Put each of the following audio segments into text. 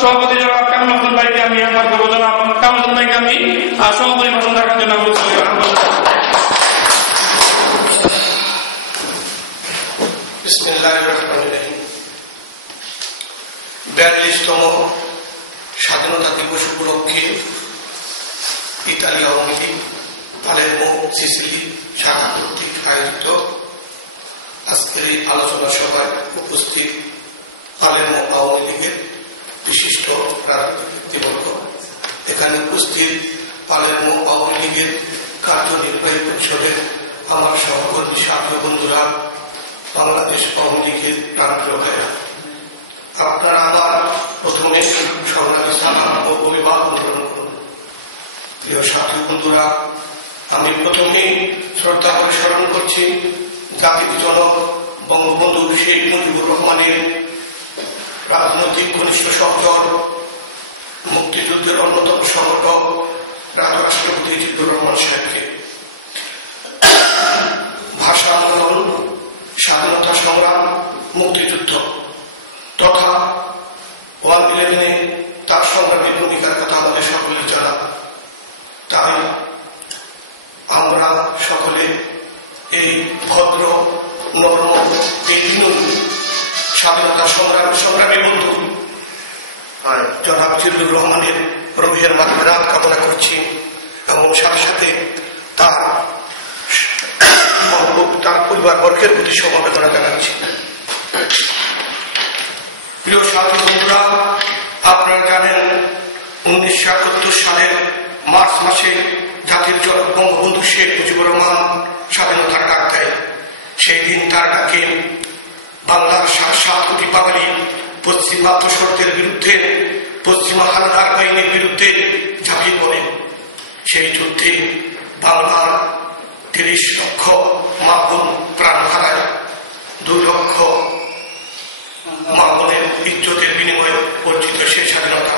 সভাপতি জনাব কামরুল হাসান ভাইকে আমি আহ্বান করবো। জনাব কামরুল হাসান ভাইকে আমি সমাপনী ভাষণ রাখার জন্য অনুরোধ করি। বিসমিল্লাহির রহমানির রহিম। 42তম স্বাধীনতা দিবস উপলক্ষে Italy Awami League Palermo Sicily শাখা কর্তৃক আয়োজিত আজকের এই আলোচনা সভায় উপস্থিত পালেরমো আওয়ামী লীগের বিশিষ্ট ব্যক্তিবর্গ, এখানে উপস্থিত পালেরমো আওয়ামী লীগের কার্যনির্বাহী পরিষদের আমার সহকর্মী সাথী বন্ধুরা, বাংলাদেশ আওয়ামী লীগের প্রাণপ্রিয় ভাইরা, আপনারা আমার প্রথমে সংগ্রামী সালাম ও অভিবাদন গ্রহণ করুন। প্রিয় সাথী বন্ধুরা, আমি প্রথমেই শ্রদ্ধা করে স্মরণ করছি জাতির জনক বঙ্গবন্ধু শেখ মুজিবুর রহমানের রাজনৈতিক ঘনিষ্ঠ সহচর, মুক্তিযুদ্ধের অন্যতম সংগঠক রাষ্ট্রপতি জিয়াউর রহমান সাহেবকে। ভাষা আন্দোলন, স্বাধীনতা সংগ্রাম, মুক্তিযুদ্ধ তথা 1/11 তার সংগ্রামী ভূমিকার কথা আমাদের সকলের জানা। তাই আমরা সকলে এই ভদ্র নর্ম এই স্বাধীনতা সংগ্রামী বন্ধু জনাব জিয়াউর রহমানের রুহের মাগফিরাত কামনা করছি এবং সাথে সাথে তার পরিবার বর্গের প্রতি সমবেদনা জানাচ্ছি। প্রিয় সাথী বন্ধুরা, আপনারা জানেন 1971 সালের মার্চ মাসে জাতির জনক বঙ্গবন্ধু শেখ মুজিবুর রহমান স্বাধীনতার ডাক দেয়। সেই দিন তার ডাকে বাংলার 7 কোটি বাঙালি পশ্চিমা দোসরদের বিরুদ্ধে, পশ্চিমা হানাদার বাহিনীর বিরুদ্ধে ঝাঁপিয়ে পড়ে। সেই যুদ্ধে বাংলার 30 লক্ষ মা বোন প্রাণ হারায়। 2 লক্ষ মা বোনের ইজ্জতের বিনিময়ে অর্জিত সেই স্বাধীনতা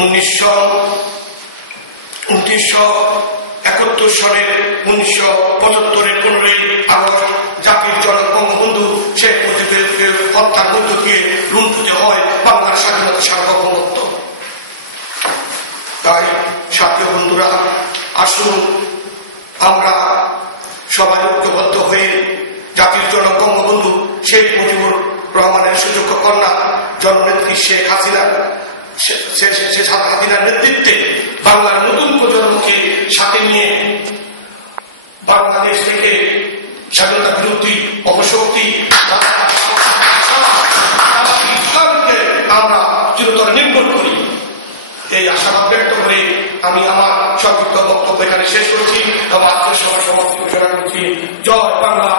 1971 সালের 1975-এর 15ই আগস্ট জাতির জনক বঙ্গবন্ধু শেখ মুজিবের হত্যার মধ্য দিয়ে লুণ্ঠিত হয় বাংলার স্বাধীনতা সার্বভৌমত্ব। তাই সাথী বন্ধুরা, আসুন আমরা সবাই ঐক্যবদ্ধ হয়ে জাতির জনক বঙ্গবন্ধু শেখ মুজিবুর রহমানের সুযোগ্য কন্যা জননেত্রী শেখ হাসিনার নেতৃত্বে বাংলার নতুন প্রজন্মকে সাথে নিয়ে বাংলাদেশ থেকে স্বাধীনতা বিরোধী অপশক্তি আমরা চিরতরে নির্মূল করি। এই আশাবাদ ব্যক্ত করে আমি আমার সংক্ষিপ্ত বক্তব্য এখানে শেষ করছি এবং আজকের সভা সমাপ্তি ঘোষণা করছি। জয় বাংলা।